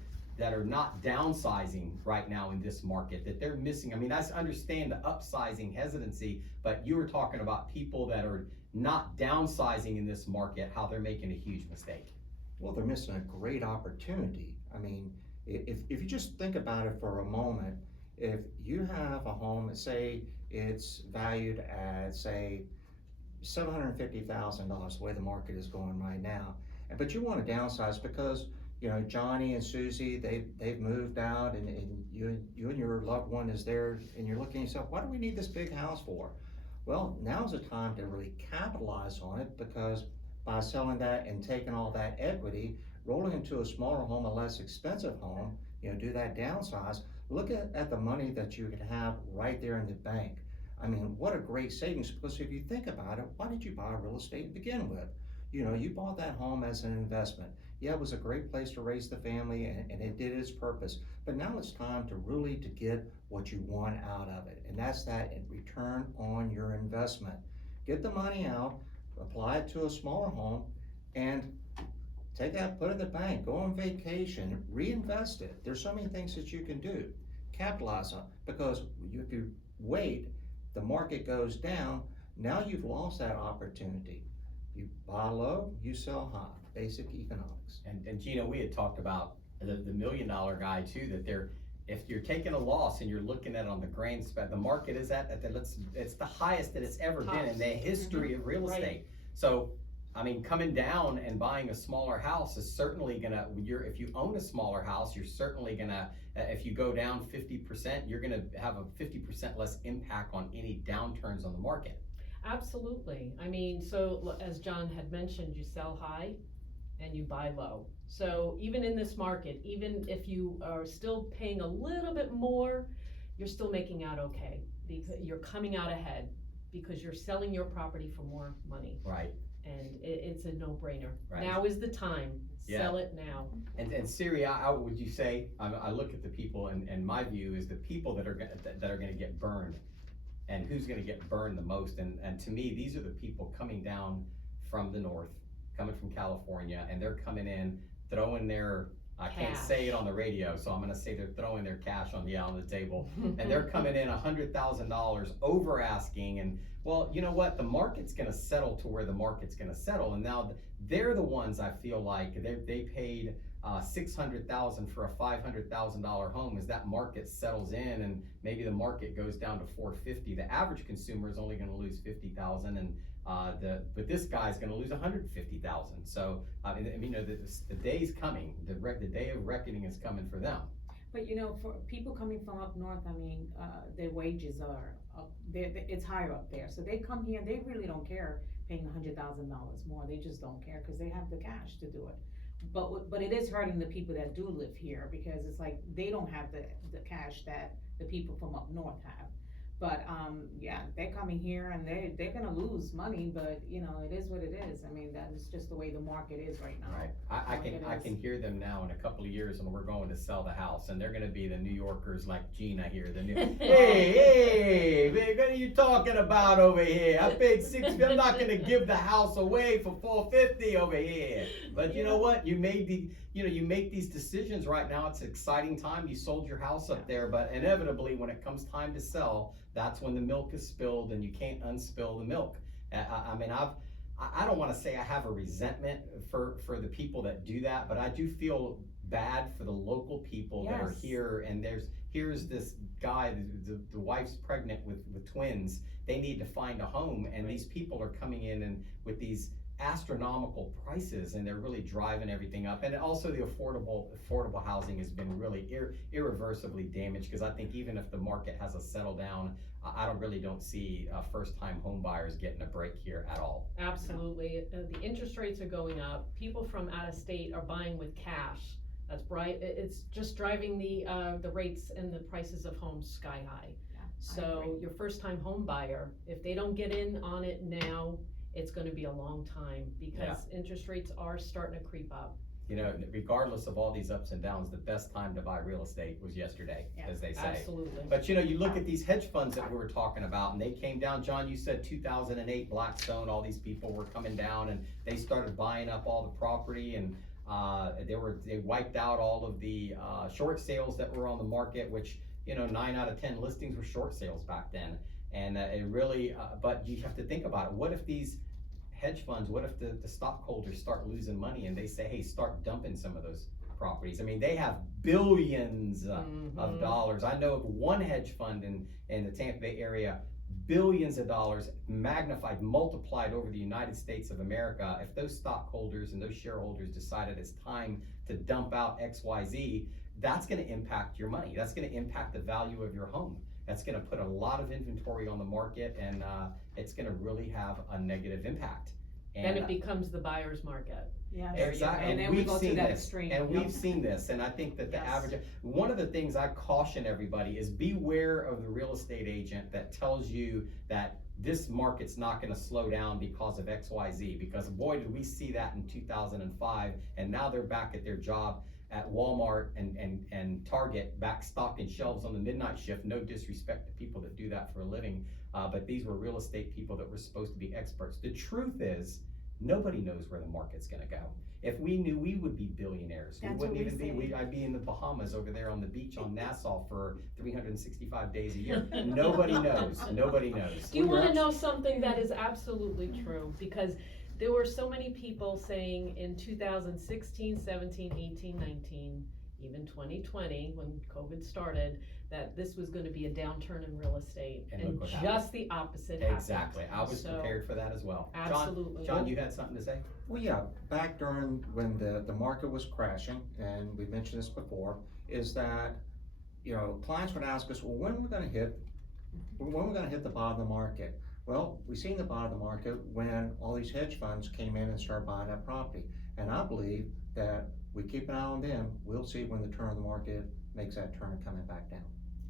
not downsizing right now in this market, that they're missing. I mean, I understand the upsizing hesitancy, but you were talking about people that are not downsizing in this market, how they're making a huge mistake. Well, they're missing a great opportunity. I mean, if you just think about it for a moment, if you have a home, say it's valued at, say, $750,000, the way the market is going right now, but you want to downsize because, you know, Johnny and Susie, they've moved out, and you and your loved one is there, and you're looking at yourself, what do we need this big house for? Well, now's the time to really capitalize on it, because by selling that and taking all that equity, rolling into a smaller home, a less expensive home, you know, do that downsize, look at the money that you could have right there in the bank. I mean, what a great savings, because if you think about it, why did you buy real estate to begin with? You know, you bought that home as an investment. Yeah, it was a great place to raise the family, and it did its purpose. But now it's time to really to get what you want out of it, and that's that return on your investment. Get the money out, apply it to a smaller home, and take that, put it in the bank, go on vacation, reinvest it. There's so many things that you can do. Capitalize on, because if you wait, the market goes down, now you've lost that opportunity. You buy low, you sell high. Basic economics. And Gino, we had talked about the $1 million guy too, that if you're taking a loss and you're looking at it on the grand spread, the market is it's the highest that it's ever been in the history of real estate. Right. So, I mean, coming down and buying a smaller house is certainly gonna, if you own a smaller house, you're certainly gonna, if you go down 50%, you're gonna have a 50% less impact on any downturns on the market. Absolutely. I mean, so as John had mentioned, you sell high and you buy low. So even in this market, even if you are still paying a little bit more, you're still making out okay, because you're coming out ahead because you're selling your property for more money. Right. And it's a no-brainer. Right. Now is the time. Yeah. Sell it now. And Siri, would you say, I look at the people, and my view is the people that are gonna get burned, and who's gonna get burned the most, and to me, these are the people coming down from the north, coming from California, and they're coming in, throwing their, I can't say it on the radio, so I'm gonna say they're throwing their cash on the table, and they're coming in $100,000 over asking, and well, you know what, the market's gonna settle to where the market's gonna settle, and now they're the ones I feel like they paid $600,000 for a $500,000 home. As that market settles in and maybe the market goes down to $450,000, the average consumer is only going to lose $50,000, and but this guy's going to lose $150,000. So you know, the day's coming. The day of reckoning is coming for them. But you know, for people coming from up north, I mean, their wages are up there. It's higher up there, so they come here. They really don't care paying $100,000 more. They just don't care because they have the cash to do it. but it is hurting the people that do live here, because it's like, they don't have the cash that the people from up north have. But, yeah, they're coming here and they're gonna lose money, but, you know, it is what it is. I mean, that is just the way the market is right now. Right, I Like it can is. hear them now in a couple of years when we're going to sell the house, and they're gonna be the New Yorkers like Gina here, the new, hey, man, what are you talking about over here? I paid I'm not gonna give the house away for $450 over here. But you know what, you make these decisions right now, it's an exciting time, you sold your house up there, but inevitably, when it comes time to sell, that's when the milk is spilled and you can't unspill the milk. I mean, I don't wanna say I have a resentment for the people that do that, but I do feel bad for the local people that are Yes. here, and here's this guy, the wife's pregnant with twins, they need to find a home, and these people are coming in and with these astronomical prices, and they're really driving everything up. And also the affordable housing has been really irreversibly damaged, because I think even if the market has a settle down, I don't see first-time home buyers getting a break here at all. Absolutely, the interest rates are going up, people from out of state are buying with cash, that's right, it's just driving the rates and the prices of homes sky high. Yeah, I So agree. your first-time home buyer, if they don't get in on it now, it's gonna be a long time, because interest rates are starting to creep up. You know, regardless of all these ups and downs, the best time to buy real estate was yesterday, as they say. Absolutely. But you know, you look at these hedge funds that we were talking about, and they came down, John, you said 2008, Blackstone, all these people were coming down, and they started buying up all the property, and they wiped out all of the short sales that were on the market, which, you know, 9 out of 10 listings were short sales back then. And it really, but you have to think about it, what if these hedge funds, what if the stockholders start losing money and they say, hey, start dumping some of those properties? I mean, they have billions of dollars. I know of one hedge fund in the Tampa Bay area, billions of dollars magnified, multiplied over the United States of America. If those stockholders and those shareholders decided it's time to dump out XYZ, that's gonna impact your money. That's gonna impact the value of your home. That's gonna put a lot of inventory on the market, and it's gonna really have a negative impact. Then it becomes the buyer's market. Yeah. Exactly, And then and we we've go to seen that this, extreme. and Yep. we've seen this, and I think that the Yes. average, one of the things I caution everybody is beware of the real estate agent that tells you that this market's not gonna slow down because of XYZ, because boy, did we see that in 2005, and now they're back at their job at Walmart and Target, back stocking shelves on the midnight shift. No disrespect to people that do that for a living, but these were real estate people that were supposed to be experts. The truth is, nobody knows where the market's gonna go. If we knew, we would be billionaires. That's We wouldn't what even we be, say. I'd be in the Bahamas over there on the beach on Nassau for 365 days a year. Nobody knows, nobody knows. Do you wanna know something that is absolutely true? Because there were so many people saying in 2016, 17, 18, 19, even 2020, when COVID started, that this was gonna be a downturn in real estate, And and look what happened. just the opposite happened. Exactly, I was So, prepared for that as well. Absolutely. John, you had something to say? Well, yeah, back during when the market was crashing, and we mentioned this before, is that, you know, clients would ask us, well, when are we gonna hit the bottom of the market? Well, we seen the bottom of the market when all these hedge funds came in and started buying that property. And I believe that we keep an eye on them, we'll see when the turn of the market makes that turn coming back down.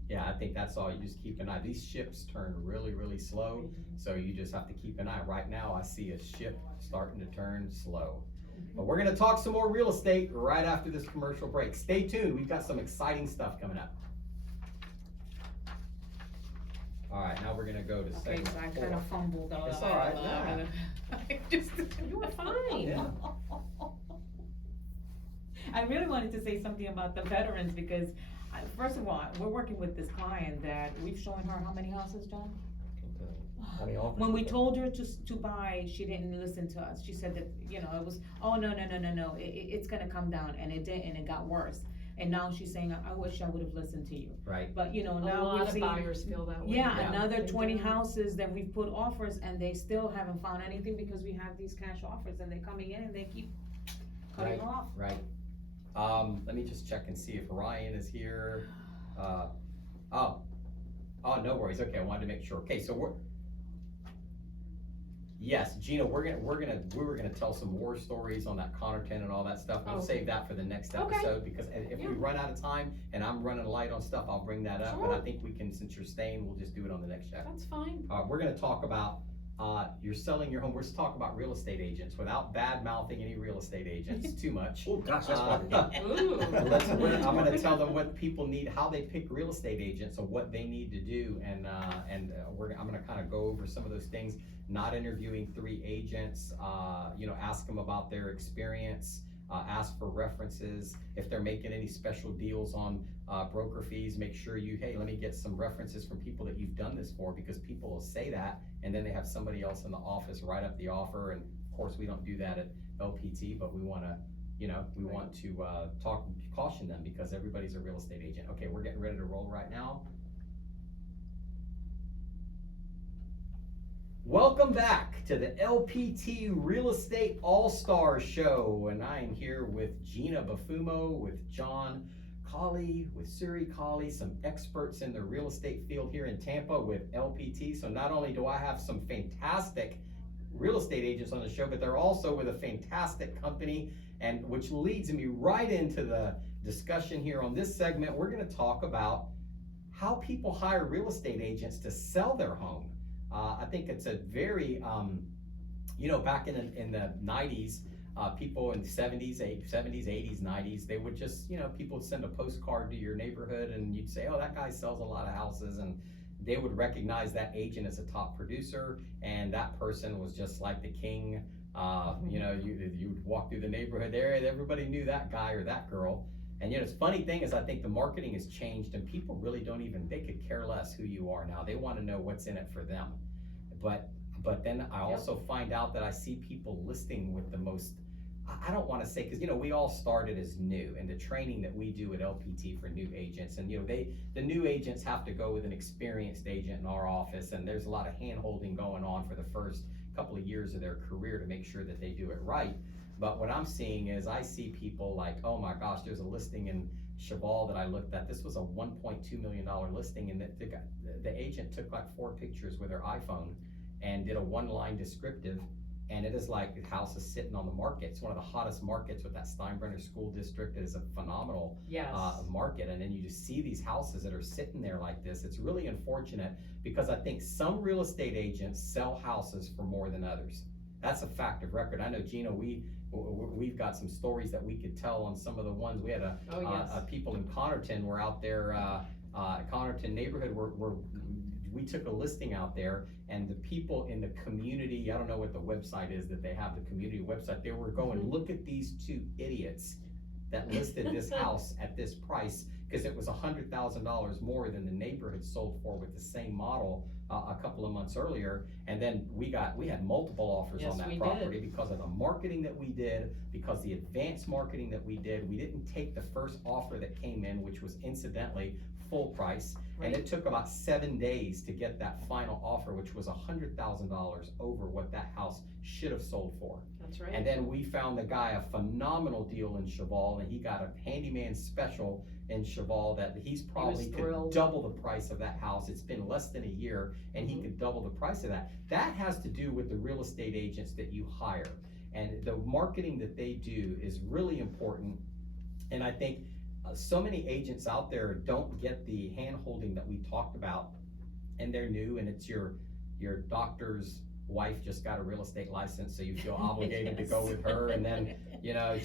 Yeah, I think that's all, you just keep an eye, these ships turn really, really slow, so you just have to keep an eye. Right now, I see a ship starting to turn slow. But we're gonna talk some more real estate right after this commercial break. Stay tuned, we've got some exciting stuff coming up. All right, now we're gonna go to Okay, segment so I 4. kinda fumbled. It's all right, yeah. You were fine. Yeah. I really wanted to say something about the veterans, because, first of all, we're working with this client that we've shown her how many houses, John? How many offers When we we got? told her to buy, she didn't listen to us. She said that, you know, it was, oh, no, it's gonna come down, and it did, and it got worse. And now she's saying, I wish I would've listened to you. Right, But, you know, A now lot we've of seen. buyers feel that way. Yeah, Yeah. another They 20 do. houses that we've put offers, and they still haven't found anything, because we have these cash offers, and they're coming in and they keep cutting off. right. Let me just check and see if Ryan is here. Oh, no worries, okay, I wanted to make sure. Okay, so Yes, Gina, we were gonna tell some war stories on that Connerton and all that stuff. We'll Okay. save that for the next Okay. episode, because if Yeah. we run out of time and I'm running light on stuff, I'll bring that up. But Sure. I think we can, since you're staying, we'll just do it on the next show. That's fine. We're gonna talk about, you're selling your home. We're just talking about real estate agents without bad mouthing any real estate agents too much. Oh, gosh, that's why. Ooh. I'm gonna tell them what people need, how they pick real estate agents, and what they need to do, and I'm gonna kind of go over some of those things. Not interviewing 3 agents, ask them about their experience, ask for references. If they're making any special deals on broker fees, make sure hey, let me get some references from people that you've done this for, because people will say that, and then they have somebody else in the office write up the offer, and of course, we don't do that at LPT, but we wanna, we want to caution them, because everybody's a real estate agent. Okay, we're getting ready to roll right now. Welcome back to the LPT Real Estate All-Star Show, and I am here with Gina Bufumo, with John Colley, with Suri Colley, some experts in the real estate field here in Tampa with LPT. So not only do I have some fantastic real estate agents on the show, but they're also with a fantastic company, and which leads me right into the discussion here on this segment. We're going to talk about how people hire real estate agents to sell their home. I think it's a very, back in the 90s, people in the 70s, 80s, 90s, they would just, people would send a postcard to your neighborhood, and you'd say, oh, that guy sells a lot of houses, and they would recognize that agent as a top producer, and that person was just like the king. You would walk through the neighborhood there, and everybody knew that guy or that girl. And it's funny thing is, I think the marketing has changed, and people really they could care less who you are now. They want to know what's in it for them. But then I also find out that I see people listing with the most, I don't want to say, because we all started as new, and the training that we do at LPT for new agents, and the new agents have to go with an experienced agent in our office, and there's a lot of hand-holding going on for the first couple of years of their career to make sure that they do it right. But what I'm seeing is, I see people like, oh my gosh, there's a listing in Cheval that I looked at. This was a $1.2 million listing, and the agent took like 4 pictures with her iPhone and did a 1-line descriptive, and it is like the house is sitting on the market. It's one of the hottest markets with that Steinbrenner School District. It is a phenomenal market, and then you just see these houses that are sitting there like this. It's really unfortunate, because I think some real estate agents sell houses for more than others. That's a fact of record. I know, Gina, we've got some stories that we could tell on some of the ones. We had people in Connerton were out there, Connerton neighborhood, we took a listing out there, and the people in the community, I don't know what the website is that they have, the community website, they were going, look at these 2 idiots that listed this house at this price, because it was $100,000 more than the neighborhood sold for with the same model a couple of months earlier. And then we had multiple offers on that property because of the marketing that we did, because the advanced marketing that we did. We didn't take the first offer that came in, which was incidentally full price. Right. And it took about 7 days to get that final offer, which was $100,000 over what that house should have sold for. That's right. And then we found the guy a phenomenal deal in Cheval, and he got a handyman special in Cheval that he's probably could double the price of that house. It's been less than a year, and he could double the price of that. That has to do with the real estate agents that you hire, and the marketing that they do is really important. And I think so many agents out there don't get the hand-holding that we talked about, and they're new, and it's your doctor's wife just got a real estate license, so you feel obligated to go with her, and then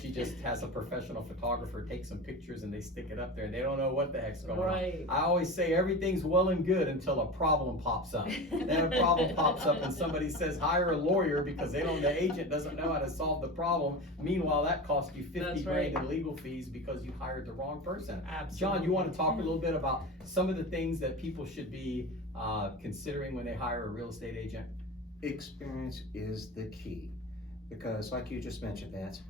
she just has a professional photographer take some pictures, and they stick it up there, and they don't know what the heck's going on. I always say everything's well and good until a problem pops up. Then a problem pops up, and somebody says hire a lawyer because the agent doesn't know how to solve the problem. Meanwhile, that costs you 50 grand in legal fees because you hired the wrong person. Absolutely. John, you want to talk a little bit about some of the things that people should be considering when they hire a real estate agent? Experience is the key, because like you just mentioned, Vance,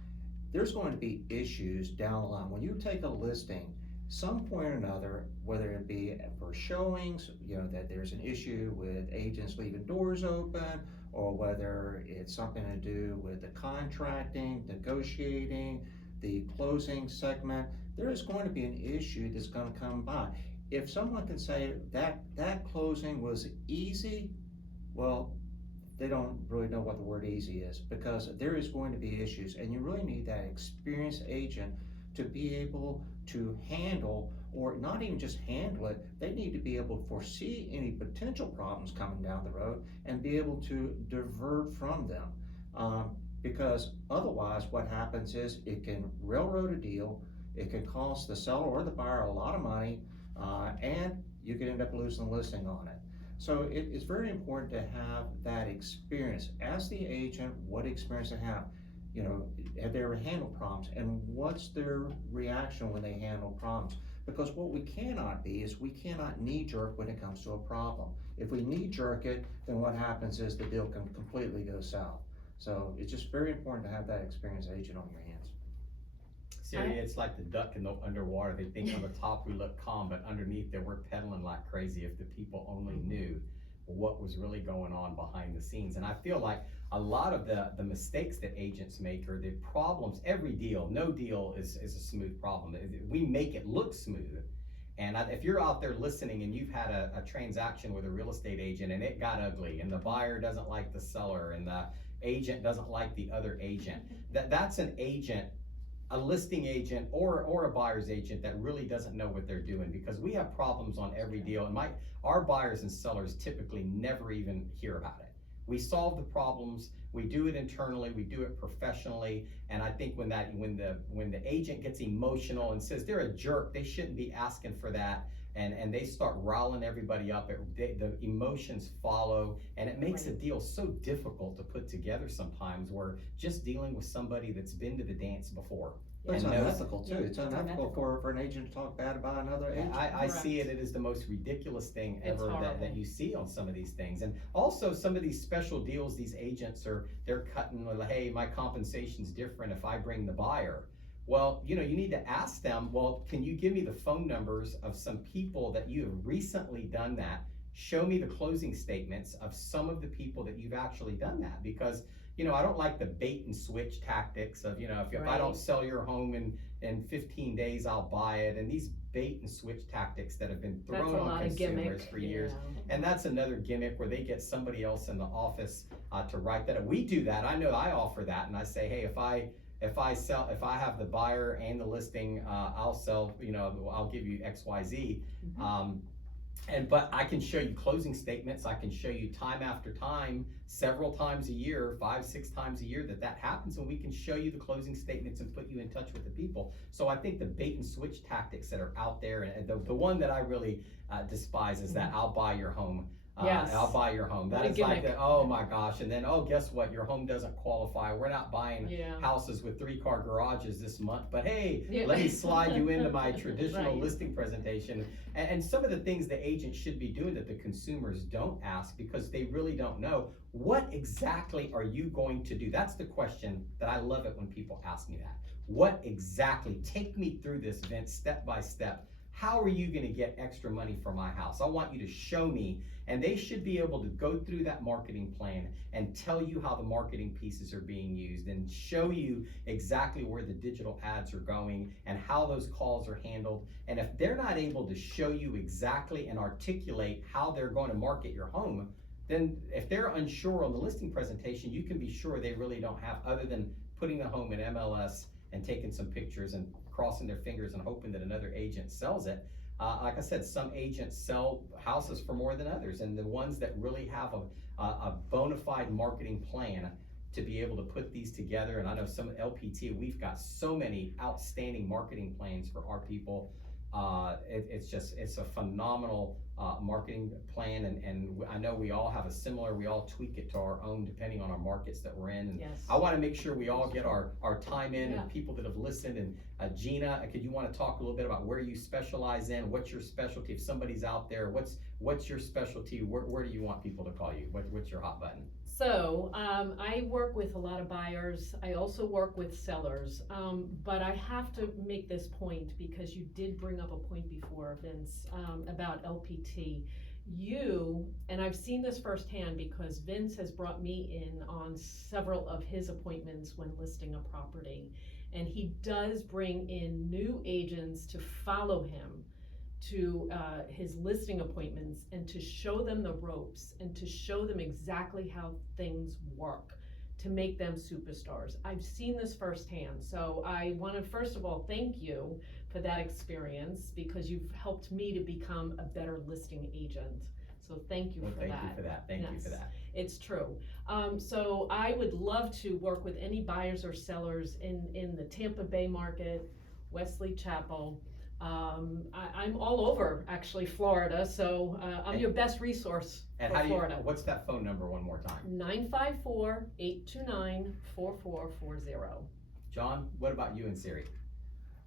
there's going to be issues down the line. When you take a listing, some point or another, whether it be for showings, that there's an issue with agents leaving doors open, or whether it's something to do with the contracting, negotiating, the closing segment, there is going to be an issue that's going to come by. If someone can say that closing was easy, well, they don't really know what the word easy is, because there is going to be issues, and you really need that experienced agent to be able to handle, or not even just handle it, they need to be able to foresee any potential problems coming down the road and be able to divert from them. Because otherwise what happens is it can railroad a deal, it can cost the seller or the buyer a lot of money, and you could end up losing the listing on it. So it's very important to have that experience. Ask the agent what experience they have. You know, have they ever handled problems, and what's their reaction when they handle problems? Because what we cannot be is we cannot knee jerk when it comes to a problem. If we knee jerk it, then what happens is the deal can completely go south. So it's just very important to have that experienced agent on your hands. Siri, it's like the duck in the underwater. They think on the top we look calm, but underneath there we're pedaling like crazy. If the people only knew what was really going on behind the scenes. And I feel like a lot of the mistakes that agents make, or the problems, every deal, no deal is a smooth problem. We make it look smooth. And if you're out there listening and you've had a transaction with a real estate agent and it got ugly, and the buyer doesn't like the seller, and the agent doesn't like the other agent, that's an agent, a listing agent or a buyer's agent that really doesn't know what they're doing, because we have problems on every deal, and our buyers and sellers typically never even hear about it. We solve the problems, we do it internally, we do it professionally, and I think when the agent gets emotional and says they're a jerk, they shouldn't be asking for that, and they start riling everybody up, the emotions follow, and it makes a deal so difficult to put together sometimes, where just dealing with somebody that's been to the dance before. But it's and knows- unethical too. It's unethical for an agent to talk bad about another agent. I see it as the most ridiculous thing It's ever that horrible. you see on some of these things. And also some of these special deals, these agents they're cutting with, hey, my compensation's different if I bring the buyer. Well, you need to ask them, well, can you give me the phone numbers of some people that you have recently done that? Show me the closing statements of some of the people that you've actually done that, because I don't like the bait and switch tactics of, if I don't sell your home in 15 days, I'll buy it. And these bait and switch tactics that have been thrown on consumers for years. And that's another gimmick where they get somebody else in the office to write that. We do that. I know I offer that, and I say, hey, if I have the buyer and the listing, I'll sell, I'll give you XYZ. But I can show you closing statements. I can show you time after time, several times a year, 5-6 times a year that happens, and we can show you the closing statements and put you in touch with the people. So I think the bait and switch tactics that are out there, and the one that I really despise is that I'll buy your home. Yes. I'll buy your home. That What a is like gimmick. oh my gosh. And then, guess what? Your home doesn't qualify. We're not buying houses with 3-car garages this month, but hey, let me slide you into my traditional Right. listing presentation. And some of the things the agent should be doing that the consumers don't ask, because they really don't know, what exactly are you going to do? That's the question that I love it when people ask me that. What exactly? Take me through this, Vince, step by step. How are you gonna get extra money for my house? I want you to show me. And they should be able to go through that marketing plan and tell you how the marketing pieces are being used, and show you exactly where the digital ads are going and how those calls are handled. And if they're not able to show you exactly and articulate how they're going to market your home, then if they're unsure on the listing presentation, you can be sure they really don't have, other than putting the home in MLS and taking some pictures and crossing their fingers and hoping that another agent sells it. Like I said, some agents sell houses for more than others, and the ones that really have a bona fide marketing plan to be able to put these together. And I know some LPT, we've got so many outstanding marketing plans for our people. It's a phenomenal marketing plan, and I know we all have we all tweak it to our own depending on our markets that we're in. And Yes. I wanna make sure we all get our time in, and people that have listened. And Gina, could you wanna talk a little bit about where you specialize in? What's your specialty? If somebody's out there, what's your specialty? Where do you want people to call you? What's your hot button? So, I work with a lot of buyers. I also work with sellers. But I have to make this point, because you did bring up a point before, Vince, about LPT. And I've seen this firsthand, because Vince has brought me in on several of his appointments when listing a property. And he does bring in new agents to follow him to his listing appointments and to show them the ropes and to show them exactly how things work to make them superstars. I've seen this firsthand, so I want to first of all thank you for that experience because you've helped me to become a better listing agent. So thank you Well, for thank that. you for that, thank you for Yes. that. It's true. So I would love to work with any buyers or sellers in the Tampa Bay market, Wesley Chapel. I'm all over, actually, Florida, so I'm your best resource And for how do you, Florida. what's that phone number one more time? 954-829-4440. John, what about you and Siri?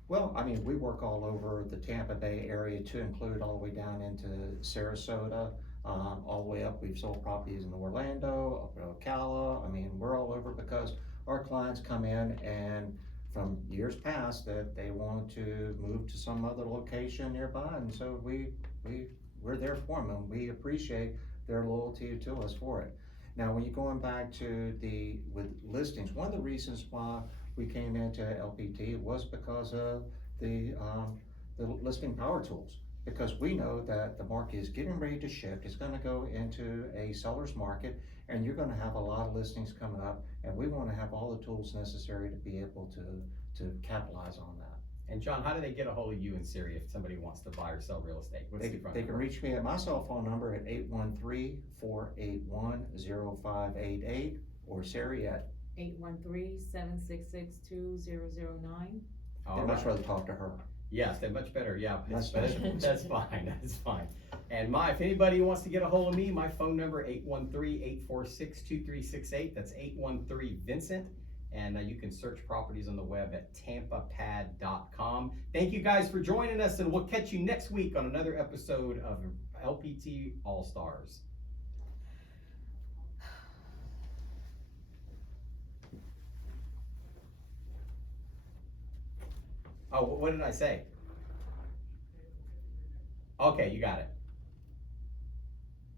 Well, I mean, we work all over the Tampa Bay area to include all the way down into Sarasota, all the way up. We've sold properties in Orlando, up in Ocala. I mean, we're all over because our clients come in and from years past that they want to move to some other location nearby, and so we're there for them, and we appreciate their loyalty to us for it. Now, when you're going back to with listings, one of the reasons why we came into LPT was because of the listing power tools. Because we know that the market is getting ready to shift, it's gonna go into a seller's market, and you're gonna have a lot of listings coming up, and we wanna have all the tools necessary to be able to capitalize on that. And John, how do they get a hold of you and Siri if somebody wants to buy or sell real estate? What's They the phone they can number? reach me at my cell phone number at 813-481-0588, or Siri at, 813-766-2009. All I'd much right. rather talk to her. Yes, they're much better, yeah, That's but fine. that's fine, that's fine. And if anybody wants to get a hold of me, my phone number, 813-846-2368, that's 813-VINCENT. And you can search properties on the web at tampapad.com. Thank you guys for joining us, and we'll catch you next week on another episode of LPT All Stars. Oh, what did I say? Okay, you got it.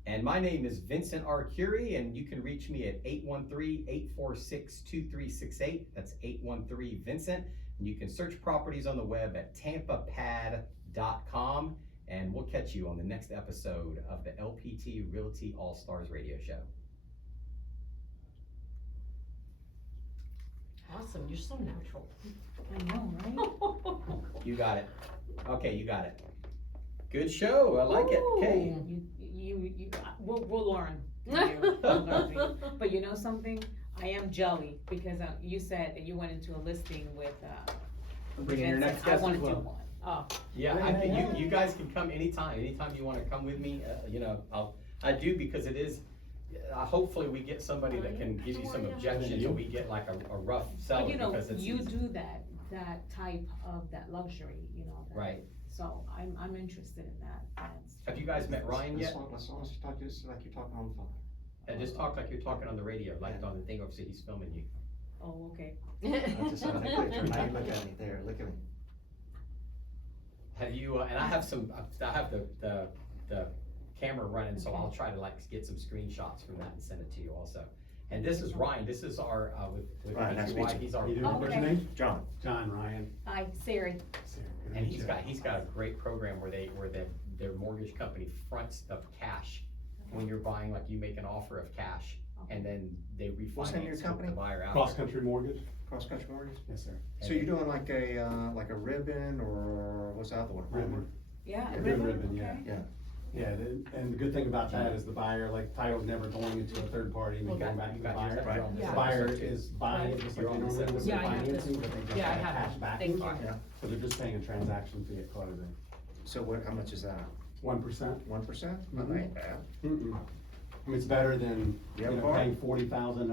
And my name is Vincent R. Curie, and you can reach me at 813-846-2368. That's 813-VINCENT. And you can search properties on the web at tampapad.com. And we'll catch you on the next episode of the LPT Realty All Stars radio show. Awesome, you're so natural. I know, right? You got it. Okay, you got it. Good show. I like it. Okay. We'll learn. We'll learn. But you know something? I am jelly because you said that you went into a listing with, Bring in your Vincent. next I guest wanna as do well. one. Oh, Yeah, you guys can come anytime you wanna come with me, I do, because it is, hopefully we get somebody that can give you some objections, and we get like a rough but seller, you know, because it's. you do that type of that luxury, you know. that- Right. So I'm interested in that. That's- Have you guys met Ryan yet? Let's honestly talk just like you're talking on the phone. And just talk like you're talking on the radio, like on the thing, obviously he's filming you. Oh, okay. That's just how they put it. Now you look at me there, look at me. Have you, and I have the camera running, so I'll try to get some screenshots from that and send it to you also. And this is Ryan, this is our, with Ryan, nice to meet PTY, you. he's our. You doing, Oh, what's okay. your name? John. John Ryan. Hi, Siri. Sarah, good to And meet you. he's got a great program where their mortgage company fronts the cash. When you're buying, like you make an offer of cash, and then they What's the name of your refinance with company? the buyer out. Cross Country Mortgage? Cross Country Mortgage? Yes, sir. So you're doing like a ribbon, or what's the other one? Ribbon. Yeah. A good ribbon, yeah. okay. Yeah. Yeah, and the good thing about that is the buyer, like title's never going into a third party and then Okay. going back to You the got yours, buyer. right? Yeah. The buyer is buying it just like You're they on the normally would set. with Yeah, I have this financing, but they just Yeah, I have have cash it. back. Thank you. Yeah. So they're just paying a transaction fee at closing. So how much is that? 1%? 1%? Mhm. That ain't bad. I mean, it's better than, You have a you know, car? paying 40,000